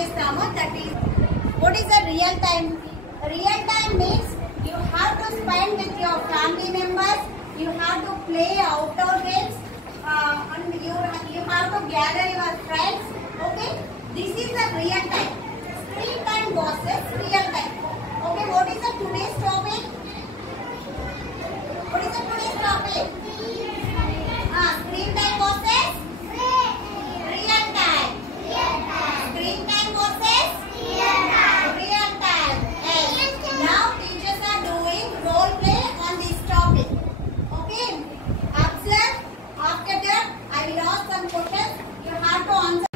చేస్తామో that is what is the real time. Real time means you have to spend with your family members, you have to play outdoor games, and you have to gather your friends. Okay, this is the real time. Screen time versus real time. Okay, what is the today's topic? What is the today's topic? Screen time versus real time. Screen time versus real time. Yes. Now teachers are doing role play on this topic. Okay. Observe. After that, I will ask some questions. You have to answer.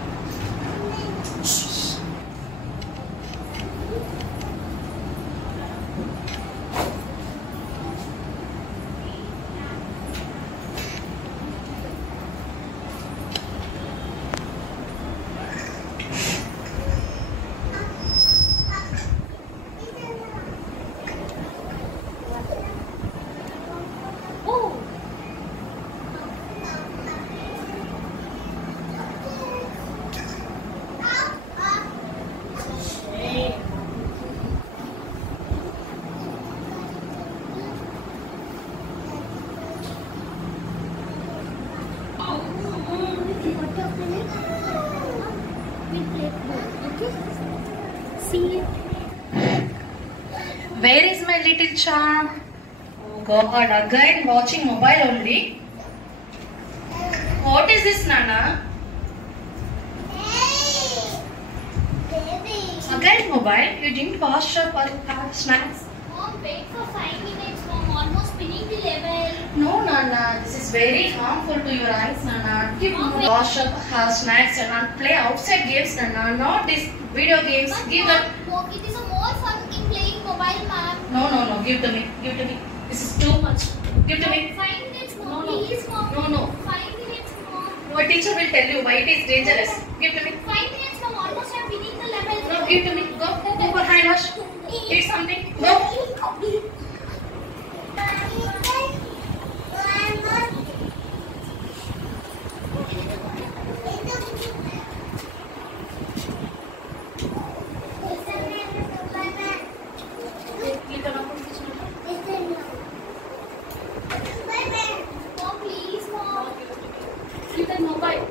Where is my little child? Oh God, again watching mobile only. What is this, Nana? Again mobile? You didn't wash up or have snacks? Mom, wait for 5 minutes. Mom, almost finishing the level. No, Nana. This is very harmful to your eyes, Nana. Give wash up, have snacks, and play outside games, Nana. Not these video games. But Give Mom, that. it is a more fun in playing mobile, ma'am. No. Give to me. Give to me. This is too much. Give to me. 5 minutes, Mom. No. Please, Mom. No. 5 minutes, Mom. Your teacher will tell you why it is dangerous. Give to me. 5 minutes, Mom. Almost I'm winning the level. No, give to me. Go for hand wash. Eat something. Go. Mom, please, Mom. Give that mobile.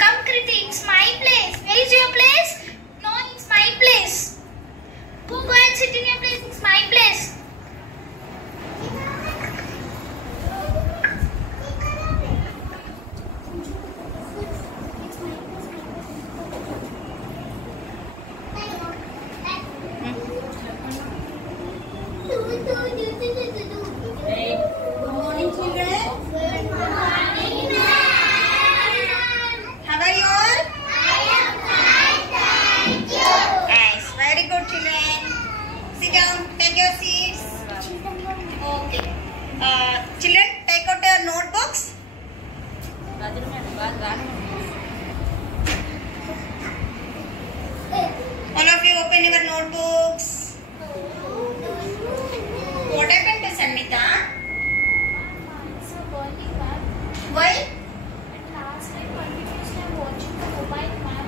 Come, Kriti. It's my place. Where is your place? No, it's my place. Go and sit in your place. It's my place. Good morning, children. How are you all? Nice. Very good, children. Sit down. Take your seats. Okay. Children, take out your notebooks. All of you open your notebooks. What happened to Samita? It's a burning, ma'am. Why? And last time continuously I'm watching the mobile, ma'am.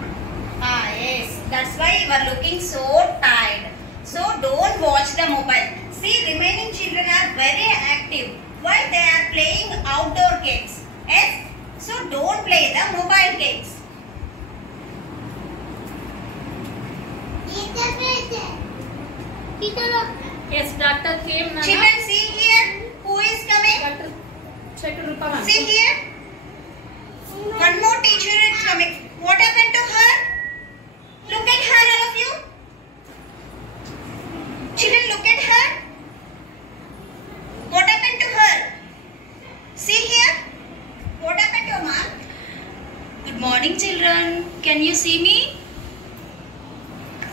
Yes. That's why you are looking so tired. So don't watch the mobile. See, remaining children are very active. Why? They are playing outdoor games. Yes. So don't play the mobile games. Yes, doctor came, Nana. Children, see here. Who is coming? Doctor, check Rupa, ma'am. See here. One more teacher is coming. What happened to her? Look at her, all of you. Children, look at her. What happened to her? See here. What happened to her, ma'am? Good morning, children. Can you see me?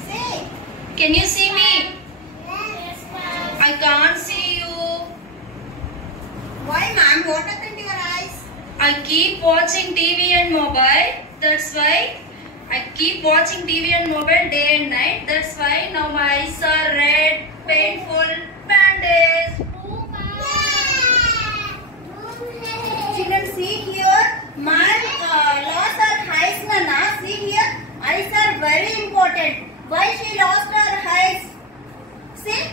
Say. Can you see me? Yes, ma'am. I can't see you. Why, ma'am? What happened to your eyes? I keep watching TV and mobile. That's why I keep watching TV and mobile day and night. That's why now my eyes are red, painful, bandaged. Oh, ma'am. see here, my lost her eyes, Nana. See here, eyes are very important. Why she lost her eyes? See,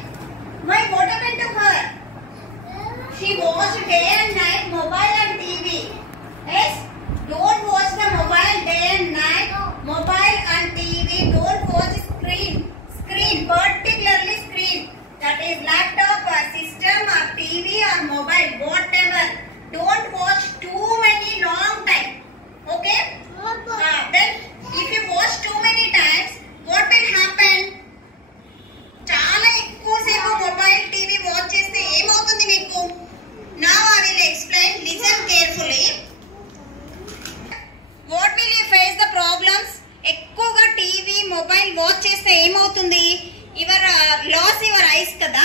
why? What happened to her? She watched day and night mobile and TV. Yes, don't watch the mobile day and night. Mobile and TV. Don't watch screen, particularly screen. That is laptop or system or TV or mobile, whatever. Don't watch too many long time. Okay? Then if you watch too many times, what will happen? చాలా ఎక్కువసేపు mobile TV watch చేస్తే ఏమవుతుంది మీకు? Now I will explain. Listen carefully. What will you face the problems? ఎక్కువగా TV mobile watch చేస్తే ఏమవుతుంది? Loss your eyes కదా,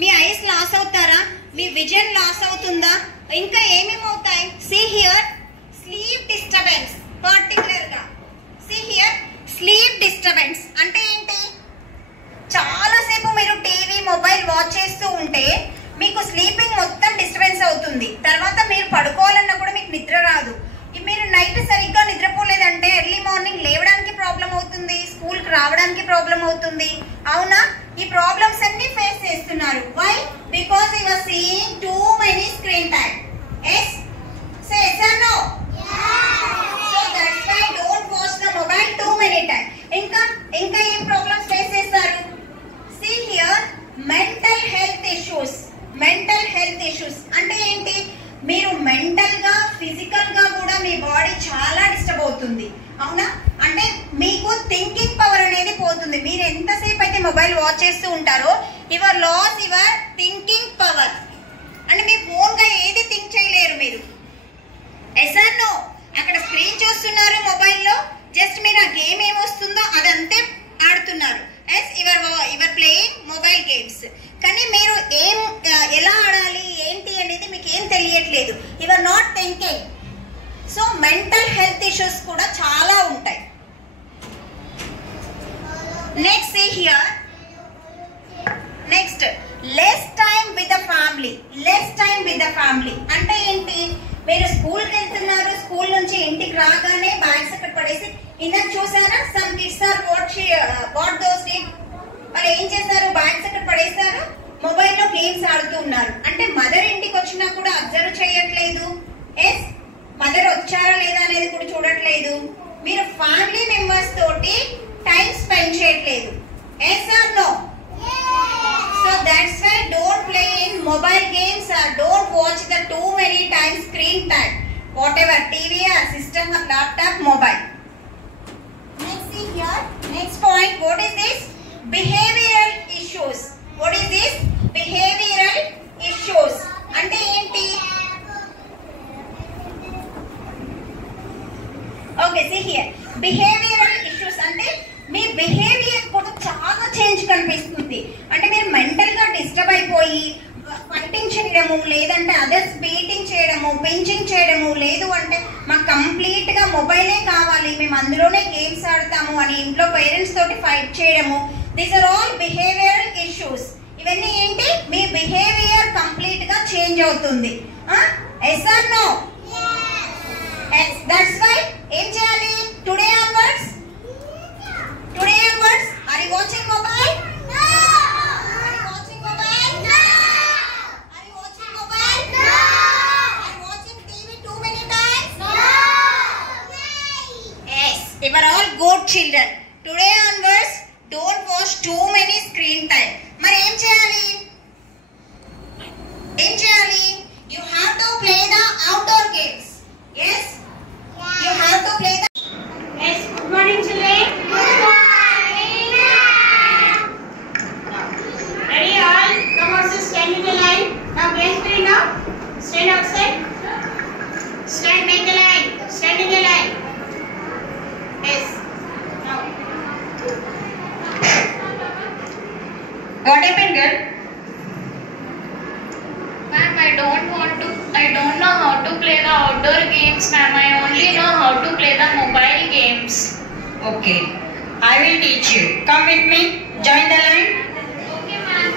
మీ ice loss అవుతారా? మీ విజన్ లాస్ అవుతుందా? ఇంకా ఏమేమి అవుతాయి? See here, sleep disturbance. Particular గా సీ హియర్, స్లీప్ డిస్టర్బెన్స్ అంటే ఏంటి? చాలాసేపు మీరు టీవీ మొబైల్ వాచ్ చేస్తూ ఉంటే మీకు స్లీపింగ్ మొత్తం డిస్టర్బెన్స్ అవుతుంది. తర్వాత మీరు పడుకోవాలన్నా కూడా మీకు నిద్ర రాదు. మీరు నైట్ సరిగ్గా నిద్రపోలేదంటే ఎర్లీ మార్నింగ్ లేవడానికి ప్రాబ్లం అవుతుంది, స్కూల్కి రావడానికి ప్రాబ్లం అవుతుంది. అవునా? ఈ ప్రాబ్లమ్స్ అన్ని ఫేస్ చేస్తున్నారు. Why? Because you are seeing too many screen time. yes, say yes or no? So that's why don't watch the mobile too many time. ఇంకా ఏం ప్రాబ్లమ్స్ ఫేస్ చేస్తారు? see here, mental health issues. mental health issues అంటే ఏంటి? మీరు mental గా physical గా కూడా మీ body చాలా డిస్టర్బ్ అవుతుంది. అవునా? అంటే మీకు థింకింగ్ పవర్ అనేది పోతుంది. మీరు ఎంతసేపు అయితే మొబైల్ వాచ్ చేస్తూ ఉంటారో your loss your thinking power. అంటే మీ ఫోన్ గా ఏది థింక్ చేయలేరు మీరు. Yes or no? అక్కడ స్క్రీన్ చూస్తున్నారు మొబైల్లో, జస్ట్ మీరు ఆ గేమ్ ఏమొస్తుందో అదంతే ఆడుతున్నారు. Yes, you're playing mobile games. కానీ మీరు ఎలా ఆడాలి ఏంటి అనేది మీకు ఏం తెలియట్లేదు. You're not thinking. So mental health issues కూడా చాలా ఉంటాయి. Next see here, next less time with the family. Less time with the family అంటే ఏంటి? మీరు స్కూల్కి వెళ్తున్నారు, స్కూల్ నుంచి ఇంటికి రాగానే బ్యాగ్స్ అక్కడ పడేసి, ఇందాక చూసారా some kids or what those did, వాళ్ళు ఏం చేస్తారు? బ్యాగ్స్ అక్కడ పడేస్తారు, మొబైల్లో గేమ్స్ ఆడుతూ ఉన్నారు. అంటే మదర్ ఇంటికి వచ్చినా కూడా అబ్జర్వ్ చేయట్లేదు. ఎస్, మదర్ వచ్చారా లేదా అనేది కూడా చూడట్లేదు. మీరు ఫ్యామిలీ మెంబర్స్ తోటి టైం స్పెండ్ చేయట్లేదు. Yes or no? So that's why don't play in mobile games or don't watch the too many times screen time. Whatever, TV or system or laptop, mobile. Next see here, next point, what is this? Behavioral issues. What is this? Behavioral issues. అంటే ఏంటి? Okay, see here. Behavioral issues అంటే మీ behaviour కూడా చాలా change కనిపిస్తుంది. అంటే మీరు mental గా disturb అయిపోయి ఫైటింగ్ చేయడము, లేదంటే అదర్స్ బీటింగ్ చేయడము, పించింగ్ చేయడము, లేదు అంటే మాకు కంప్లీట్ గా మొబైలే కావాలి, మేము అందులోనే గేమ్స్ ఆడతాము అని ఇంట్లో పేరెంట్స్ తోటి ఫైట్ చేయడము. These are all behavioural issues. ఇవన్నీ ఏంటి? మీ బిహేవియర్ కంప్లీట్ గా చేంజ్ అవుతుంది. Yes or no? That's why ఏం చేయాలి? Today onwards, are you watching mobile? No. Are you watching mobile? No. Are you watching mobile? No. Are you watching TV too many times? No. Yes, you are all good children. Today onwards, don't watch too many screen time. మరి ఏం చేయాలి? You have to play the outdoor games. Yes? You have to play the... Yes, good morning children. Good morning. Ready all? Come on, stand in the line. Now get ready now. Stand outside. Stand, make the line. Stand in the line. Yes. Now. What happened, girl? Ma'am, I don't know how to play the outdoor games, ma'am. I only know how to play the mobile games. Okay, I will teach you. Come with me. Join the line. Okay, ma'am.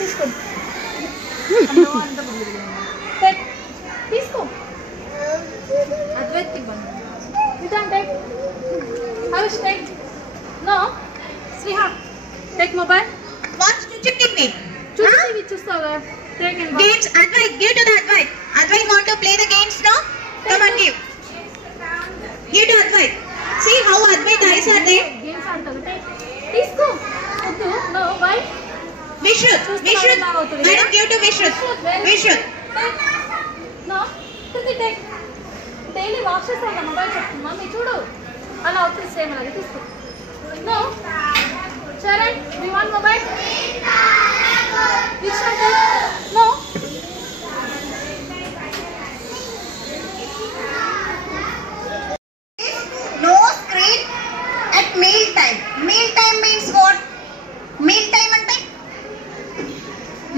తీసుకో తీసుకో అద్వైత్ ఇవ్వండి Vidhan take Harish take no Sriha take mobile Watch TV. చూసి చూస్తావా take and Games, Advait, give to the Advait. Advait want to play the games now? Come on, give. Give to Advait. See how Advait eyes are there? Games ఆడతావు take తీసుకో వద్దు no bye Vishrut, Madam, give to Vishrut. Vishrut. No take daily wash చేస్తాను mobile చెప్తున్నా mummy చూడు అలా అవుతుంది same అలాగే తీసుకో no Charan we want mobile no No screen at meal time. Meal time means what? Meal time ante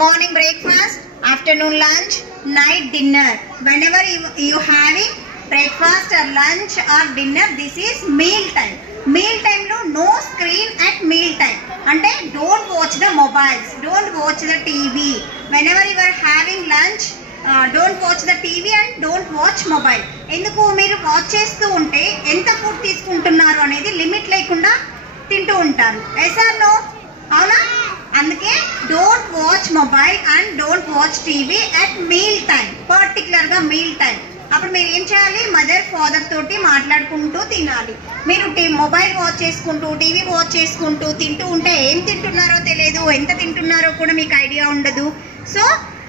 morning breakfast, afternoon lunch, night dinner. Whenever you having breakfast or lunch or dinner, this is meal time. Meal time lo no screen at meal time. Ante don't watch the mobiles, don't watch the TV. Whenever you are having lunch, don't watch the TV and don't watch mobile. ఎందుకు మీరు watch చేస్తూ ఉంటే ఎంత food తీసుకుంటున్నారు అనేది limit లేకుండా తింటూ ఉంటారు. Yes or no? అవునా? అందుకే don't watch mobile and don't watch TV at meal time, పర్టికులర్గా మీల్ టైం. అప్పుడు మీరు ఏం చేయాలి? మదర్ ఫాదర్ తోటి మాట్లాడుకుంటూ తినాలి. మీరు మొబైల్ వాచ్ చేసుకుంటూ టీవీ వాచ్ చేసుకుంటూ తింటూ ఉంటే ఏం తింటున్నారో తెలియదు, ఎంత తింటున్నారో కూడా మీకు ఐడియా ఉండదు. సో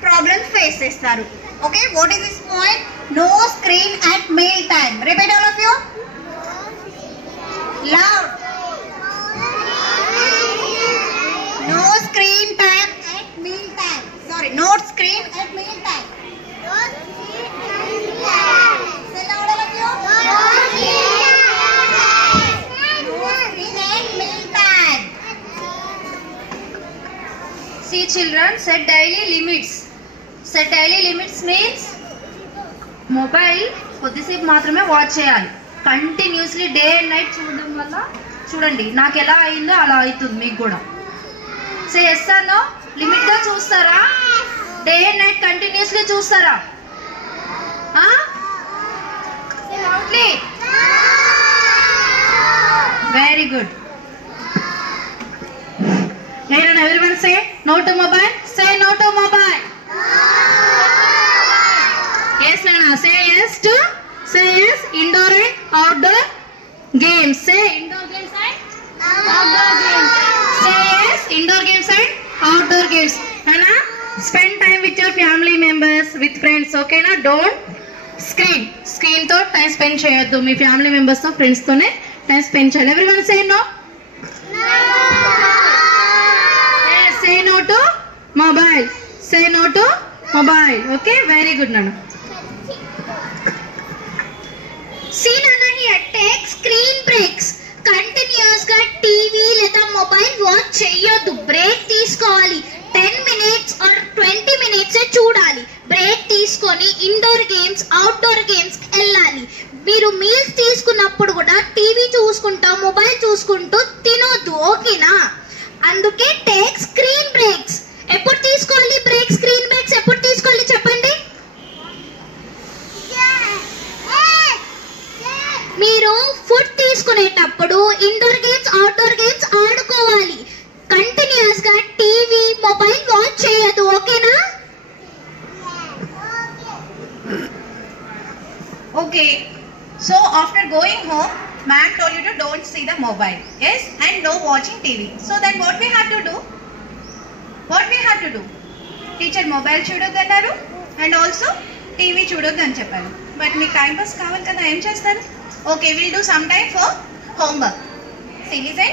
ప్రాబ్లమ్స్ ఫేస్ చేస్తారు. Okay, what is this point? No screen at meal time. Repeat all of you loud. No screen time at meal time. Sorry, no screen at meal time. No screen at meal time. Say loud all of you. No screen at meal time. See children, set daily limits. Set daily limits means mobile కొద్దిసేపు మాత్రమే watch చేయాలి. Continuously day and night చూడడం వల్ల చూడండి నాకు ఎలా అయిందో అలా అవుతుంది మీకు కూడా. Say yes or no? Limit గా చూస్తారా? డే అండ్ నైట్ కంటిన్యూస్లీ చూస్తారా? Very good. everyone say no to mobile. Say no to mobile. Yes, Nana. Say yes to. Say yes indoor and outdoor games. Say indoor games and outdoor games. Say yes indoor games and outdoor games. Nana, spend time with your family members, with friends. Okay, na? Don't screen to time spend cheyoddu. Me family members తో friends తోనే time spend చేయాలి. Everyone say no. Yes, say no to mobile. Say no to mobile. Okay, very good, Nana. See, Nana, here take screen breaks. Continuous గా TV లేదా mobile watch చేయొద్దు. Break తీసుకోవాలి. 10 minutes or 20 minutes చూడాలి. Break తీసుకొని indoor games outdoor games వెళ్ళాలి. మీరు meals తీసుకున్నప్పుడు కూడా టీవీ చూసుకుంటూ మొబైల్ చూసుకుంటూ తినొద్దు. ఓకేనా? అందుకే టేక్ స్క్రీన్ బ్రేక్స్. ఎప్పుడు తీసుకోవాలి బ్రేక్? స్క్రీన్ బ్రేక్స్ ఎప్పుడు తీసుకోవాలి చెప్పండి? మీరు ఫుడ్ తీసుకునేటప్పుడు ఇండోర్ గేమ్స్ అవుట్డోర్ గేమ్స్ ఆడుకోవాలి. కంటిన్యూస్ గా టీవీ మొబైల్ వాచ్ చేయొద్దు. ఓకేనా? Okay, so after going home, ma'am told you to don't see the mobile, yes, and no watching TV. So then what we have to do? What we have to do? Teacher mobile చూడొద్దు అన్నారు and also TV చూడొద్దు అని చెప్పారు. But మీకు time pass కావాలి కదా, ఏం చేస్తారు? Okay, we'll do some time for homework. See, listen.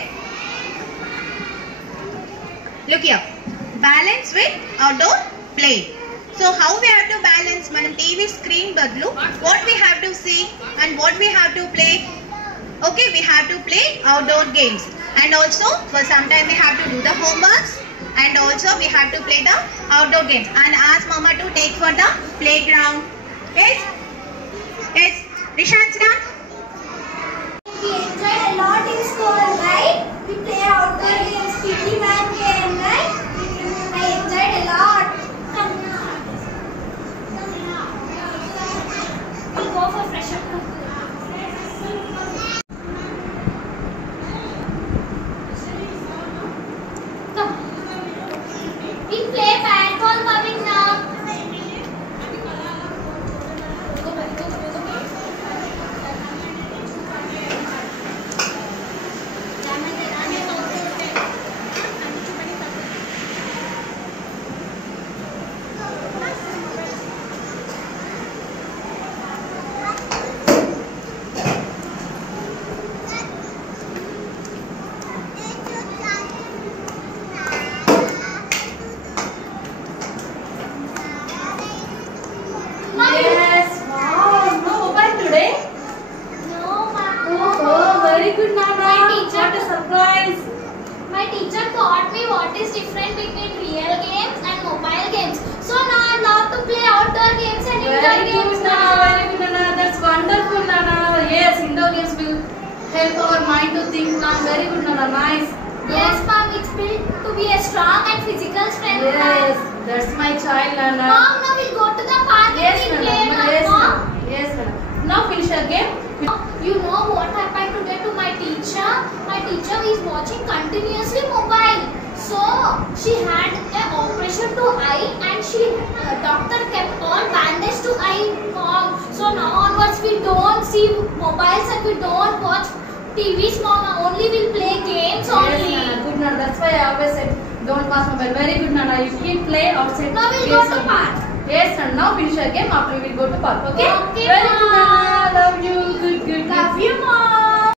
Look here. Balance with outdoor play. So how we have to balance? Manam TV screen badlu what we have to see and what we have to play. Okay, we have to play outdoor games and also for some time we have to do the homeworks and also we have to play the outdoor games and ask mama to take for the playground. Yes, yes, Rishanshna. We enjoyed a lot in school, right? We play outdoor games, PT man game, right? I enjoyed help our mind to think. Nana, very good, Nana. Nice. Yes, mom, it's built to be a strong and physical strength. Yes, that's my child, Nana. Mom, now we'll go to the park Yes, and we'll Nana. play, Yes, Mom. Nana. Yes, Nana. Now finish your game. You know what happened today to my teacher? My teacher is watching continuously mobile. So she had an operation to eye and doctor kept all bandage to eye, Mom. So now onwards we don't see mobiles and we don't watch TVs, Mom. Only we'll play games only. Yes, Nana. Good, Nana. That's why I always said don't pass mobile. Very good, Nana. You keep play outside. Now we'll go to park. Yes, Nana. Now finish your game. After we will go to park. Okay? Okay, Very good, Mom. Nana. Love you. Good, good. Love you, Mom.